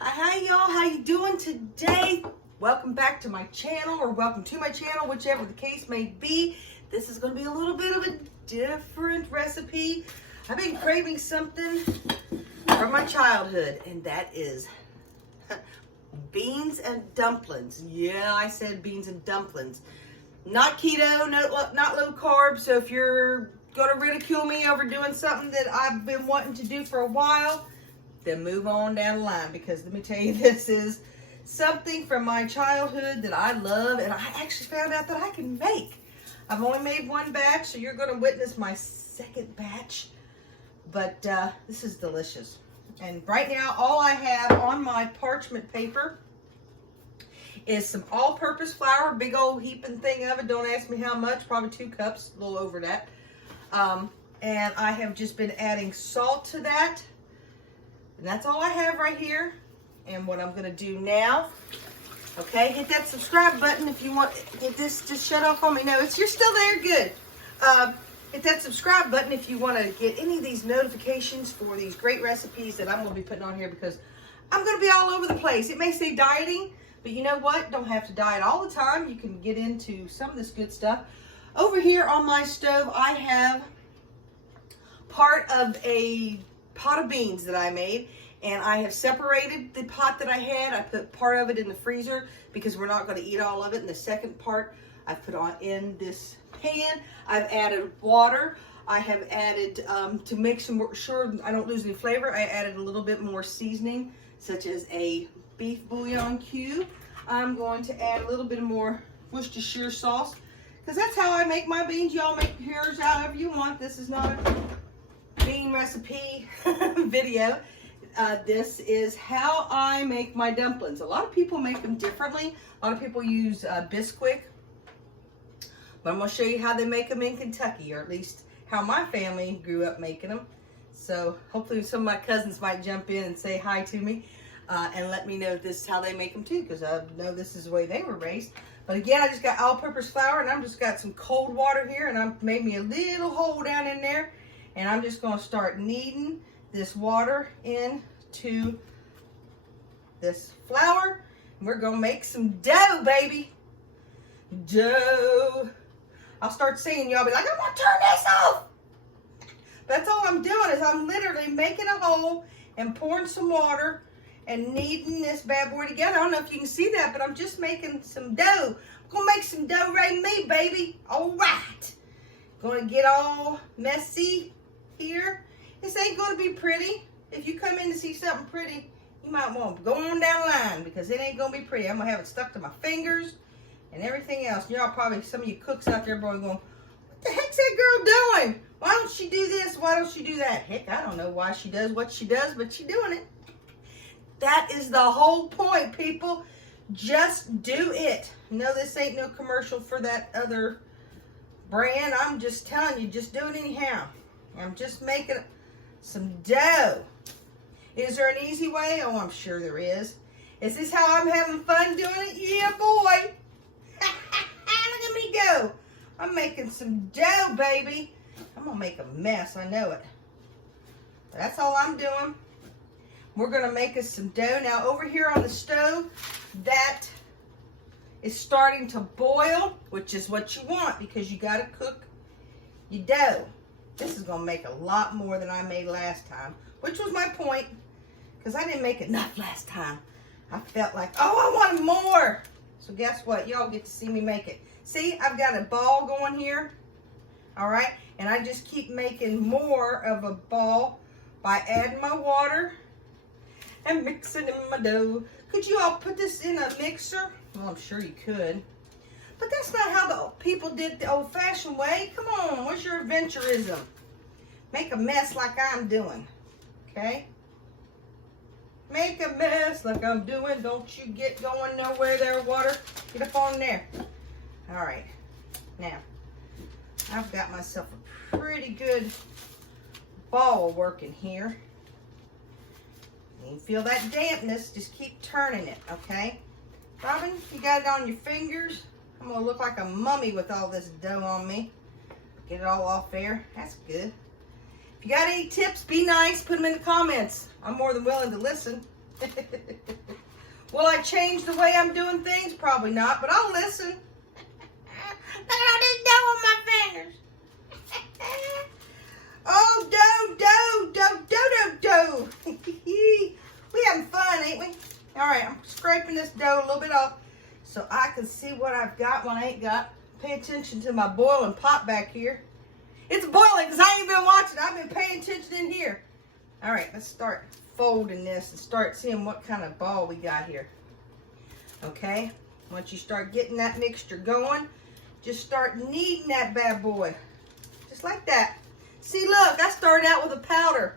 Hi y'all, how you doing today? Welcome back to my channel, or welcome to my channel, whichever the case may be. This is going to be a little bit of a different recipe. I've been craving something from my childhood, and that is beans and dumplings. Yeah, I said beans and dumplings. Not keto, not low carb, so if you're going to ridicule me over doing something that I've been wanting to do for a while, then move on down the line, because let me tell you, this is something from my childhood that I love, and I actually found out that I can make. I've only made one batch, so you're going to witness my second batch, but this is delicious. And right now, all I have on my parchment paper is some all-purpose flour, big old heaping thing of it. Don't ask me how much, probably 2 cups, a little over that. And I have just been adding salt to that. And that's all I have right here. And what I'm gonna do now, okay, hit that subscribe button if you want. Hit this, just shut off on me. No, you're still there, good. Hit that subscribe button if you want to get any of these notifications for these great recipes that I'm gonna be putting on here, because I'm gonna be all over the place. It may say dieting, but you know what? Don't have to diet all the time. You can get into some of this good stuff. Over here on my stove, I have part of a pot of beans that I made, and I have separated the pot that I had. I put part of it in the freezer because we're not going to eat all of it, and the second part I put on in this pan. I've added water. I have added, to make sure I don't lose any flavor, I added a little bit more seasoning, such as a beef bouillon cube. I'm going to add a little bit more Worcestershire sauce, because that's how I make my beans. Y'all make yours however you want. This is not a bean recipe video. This is how I make my dumplings. A lot of people make them differently. A lot of people use Bisquick, but I'm going to show you how they make them in Kentucky, or at least how my family grew up making them. So hopefully some of my cousins might jump in and say hi to me and let me know if this is how they make them too, because I know this is the way they were raised. But again, I just got all-purpose flour, and I've just got some cold water here, and I've made me a little hole down in there. And I'm just going to start kneading this water into this flour. We're going to make some dough, baby. Dough. I'll start singing. Y'all be like, I want to turn this off. That's all I'm doing, is I'm literally making a hole and pouring some water and kneading this bad boy together. I don't know if you can see that, but I'm just making some dough. I'm going to make some dough right in me, baby. All right. Going to get all messy here. This ain't going to be pretty. If you come in to see something pretty, you might want to go on down the line, because it ain't going to be pretty. I'm going to have it stuck to my fingers and everything else. Y'all probably, some of you cooks out there probably going, what the heck's that girl doing? Why don't she do this? Why don't she do that? Heck, I don't know why she does what she does, but she's doing it. That is the whole point, people. Just do it. No, this ain't no commercial for that other brand. I'm just telling you, just do it anyhow. I'm just making some dough. Is there an easy way? Oh, I'm sure there is. Is this how I'm having fun doing it? Yeah, boy. Look at me go. I'm making some dough, baby. I'm going to make a mess. I know it. But that's all I'm doing. We're going to make us some dough. Now, over here on the stove, that is starting to boil, which is what you want, because you got to cook your dough. This is going to make a lot more than I made last time, which was my point, because I didn't make enough last time. I felt like, oh, I wanted more. So guess what? Y'all get to see me make it. See, I've got a ball going here, all right? And I just keep making more of a ball by adding my water and mixing in my dough. Could you all put this in a mixer? Well, I'm sure you could. But that's not how the people did the old-fashioned way. Come on, where's your adventurism? Make a mess like I'm doing, okay? Make a mess like I'm doing. Don't you get going nowhere there, water. Get up on there. All right. Now, I've got myself a pretty good ball working here. You feel that dampness, just keep turning it, okay? Robin, you got it on your fingers. I'm going to look like a mummy with all this dough on me. Get it all off there. That's good. If you got any tips, be nice. Put them in the comments. I'm more than willing to listen. Will I change the way I'm doing things? Probably not, but I'll listen. Look at all this dough on my fingers. Oh, dough. We having fun, ain't we? All right, I'm scraping this dough a little bit off so I can see what I've got, what I ain't got. Pay attention to my boiling pot back here. It's boiling because I ain't been watching. I've been paying attention in here. All right, let's start folding this and start seeing what kind of ball we got here. Okay, once you start getting that mixture going, just start kneading that bad boy. Just like that. See, look, I started out with a powder.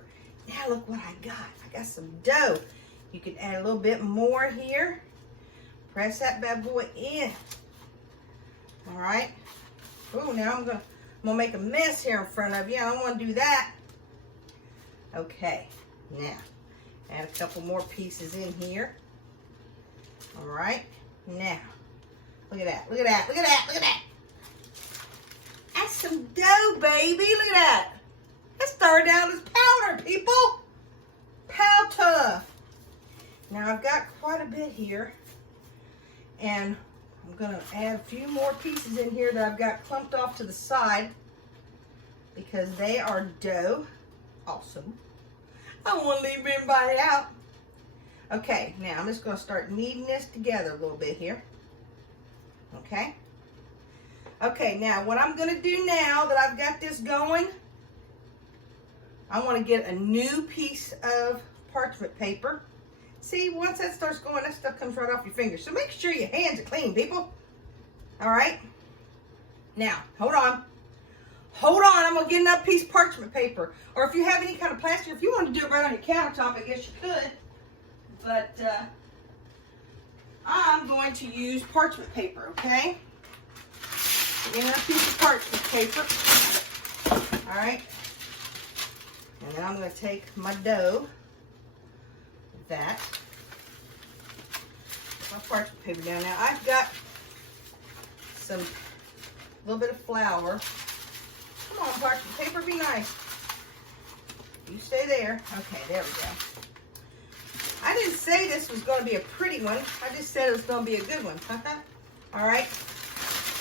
Now look what I got. I got some dough. You can add a little bit more here. Press that bad boy in. All right. Oh, now I'm gonna make a mess here in front of you. I don't want to do that. Okay. Now, add a couple more pieces in here. All right. Now, look at that. Look at that. Look at that. Look at that. That's some dough, baby. Look at that. That started out as powder, people. Powder. Now, I've got quite a bit here. And I'm going to add a few more pieces in here that I've got clumped off to the side because they are dough. Awesome. I don't want to leave anybody out. Okay, now I'm just going to start kneading this together a little bit here. Okay. Okay, now what I'm going to do now that I've got this going, I want to get a new piece of parchment paper. See, once that starts going, that stuff comes right off your fingers. So make sure your hands are clean, people. All right. Now, hold on. Hold on. I'm going to get another piece of parchment paper. Or if you have any kind of plastic, if you want to do it right on your countertop, I guess you could. But I'm going to use parchment paper, okay? Get another piece of parchment paper. All right. And then I'm going to take my dough. That. Put my parchment paper down. Now I've got a little bit of flour. Come on, parchment paper, be nice. You stay there. Okay, there we go. I didn't say this was going to be a pretty one. I just said it was going to be a good one. All right.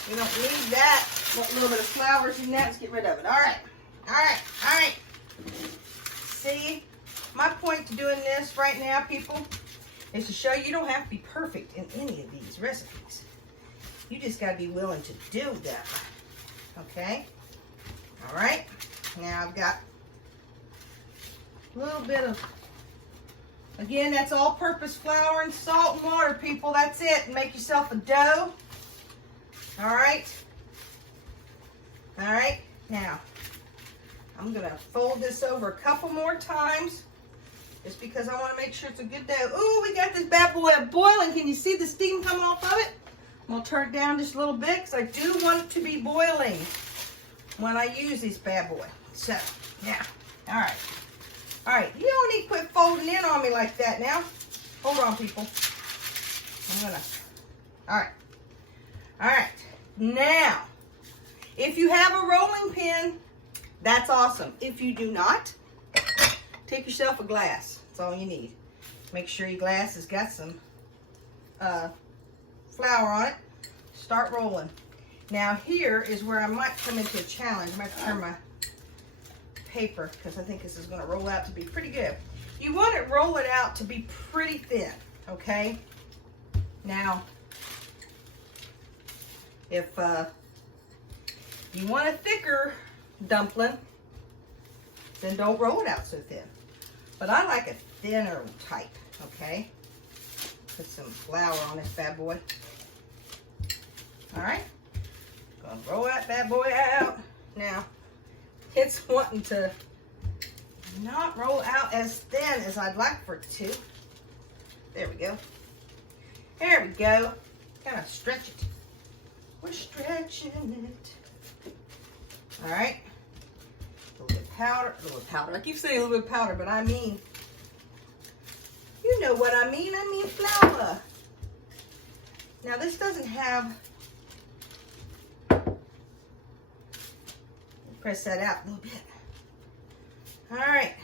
We don't need that. Want a little bit of flour in that. Let's get rid of it. All right. All right. All right. See? My point to doing this right now, people, is to show you don't have to be perfect in any of these recipes. You just got to be willing to do them. Okay? All right? Now I've got a little bit of, again, that's all-purpose flour and salt and water, people. That's it. Make yourself a dough. All right? All right? Now, I'm going to fold this over a couple more times. Just because I want to make sure it's a good dough. Ooh, we got this bad boy boiling. Can you see the steam coming off of it? I'm going to turn it down just a little bit because I do want it to be boiling when I use this bad boy. So, yeah. All right. All right. You don't need to quit folding in on me like that now. Hold on, people. I'm going to. All right. All right. Now, if you have a rolling pin, that's awesome. If you do not, take yourself a glass. That's all you need. Make sure your glass has got some flour on it. Start rolling. Now here is where I might come into a challenge. I might turn my paper because I think this is going to roll out to be pretty good. You want to roll it out to be pretty thin, okay? Now, if you want a thicker dumpling, then don't roll it out so thin. But I like a thinner type, okay? Put some flour on this bad boy. All right. Gonna roll that bad boy out. Now, it's wanting to not roll out as thin as I'd like for it to. There we go. There we go. Kind of stretch it. We're stretching it. All right. A little bit of powder. A little powder. I keep saying a little bit of powder, but I mean, you know what I mean. I mean flour. Now this doesn't have, press that out a little bit. All right.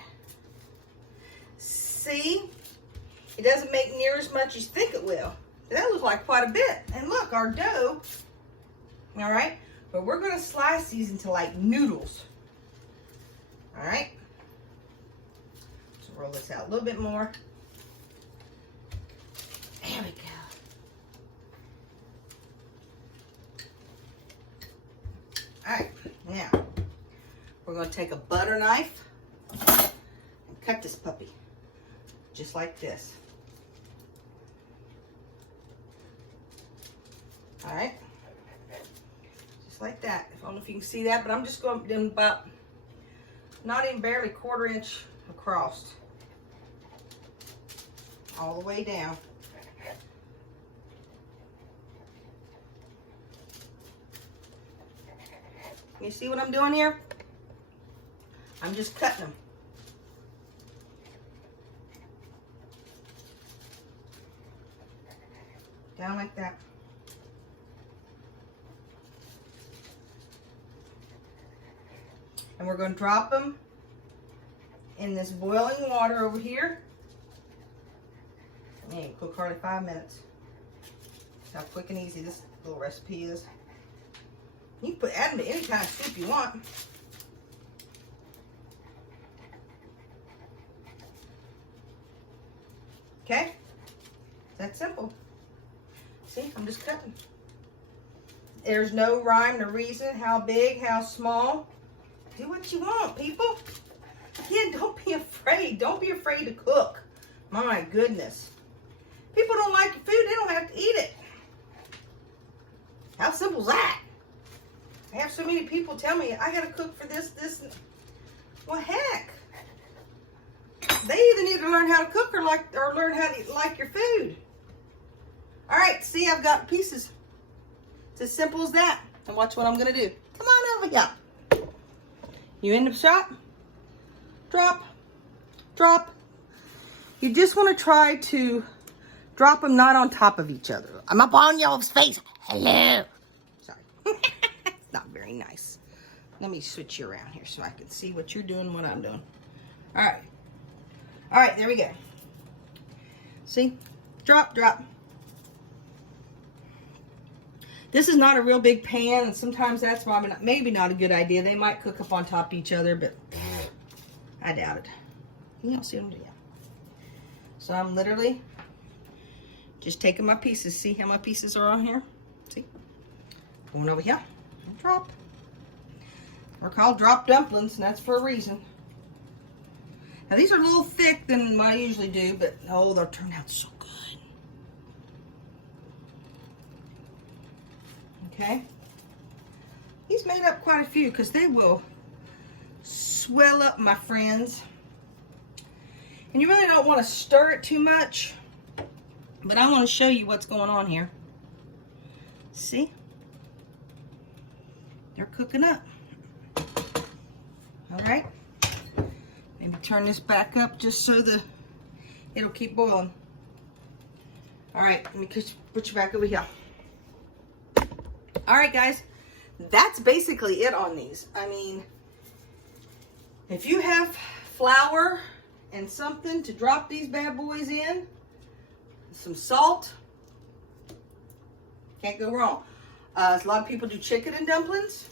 See, it doesn't make near as much as you think it will. That looks like quite a bit. And look, our dough, all right? But we're gonna slice these into like noodles, all right? So roll this out a little bit more. There we go. All right, now we're going to take a butter knife and cut this puppy just like this. All right, just like that. I don't know if you can see that, but I'm just going to do about not even barely 1/4 inch across, all the way down. You see what I'm doing here? I'm just cutting them. Down like that. And we're going to drop them in this boiling water over here. Man, cook hardly 5 minutes. That's how quick and easy this little recipe is. You can add them to any kind of soup you want. Okay? That's simple. See, I'm just cutting. There's no rhyme or reason. How big, how small. Do what you want, people. Again, don't be afraid. Don't be afraid to cook. My goodness. People don't like your food, they don't have to eat it. How simple is that? I have so many people tell me, I gotta cook for this. Well, heck. They either need to learn how to cook or learn how to like your food. All right, see, I've got pieces. It's as simple as that. And watch what I'm gonna do. Come on over here. You in the shop? Drop, drop. You just wanna try to drop them not on top of each other. I'm up on y'all's face. Hello. Sorry. Not very nice. Let me switch you around here so I can see what you're doing and what I'm doing. All right. All right, there we go. See? Drop, drop. This is not a real big pan, and sometimes that's why maybe not a good idea. They might cook up on top of each other, but I doubt it. Y'all see what I'm doing? So I'm literally just taking my pieces. See how my pieces are on here? See? Going over here. Drop. They're called drop dumplings, and that's for a reason. Now these are a little thick than what I usually do, but oh, they'll turn out so good. Okay. He's made up quite a few because they will swell up, my friends. And you really don't want to stir it too much, but I want to show you what's going on here. See? They're cooking up. All right. Maybe turn this back up just so it'll keep boiling. All right, let me put you back over here. All right, guys, that's basically it on these. I mean, if you have flour and something to drop these bad boys in, some salt, can't go wrong. A lot of people do chicken and dumplings.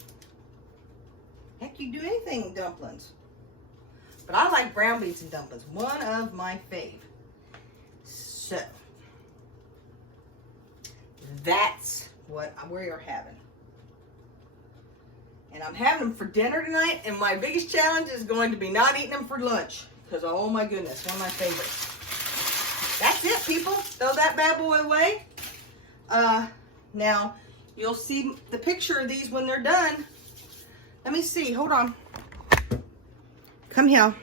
Heck, you do anything in dumplings. But I like brown beans and dumplings. One of my fave. So, that's what we're having. And I'm having them for dinner tonight. And my biggest challenge is going to be not eating them for lunch. Because, oh my goodness, one of my favorites. That's it, people. Throw that bad boy away. Now, you'll see the picture of these when they're done. Let me see. Hold on. Come here.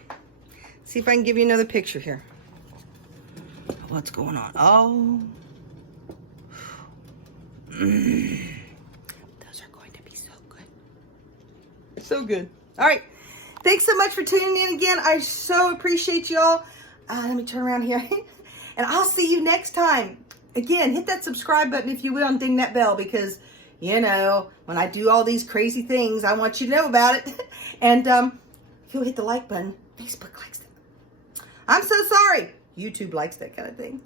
See if I can give you another picture here. What's going on? Oh. Those are going to be so good. So good. All right. Thanks so much for tuning in again. I so appreciate y'all. Let me turn around here. And I'll see you next time. Again, hit that subscribe button if you will and ding that bell because, you know, when I do all these crazy things, I want you to know about it. And if you'll hit the like button, Facebook likes it. I'm so sorry. YouTube likes that kind of thing.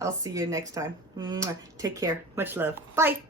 I'll see you next time. Take care. Much love. Bye.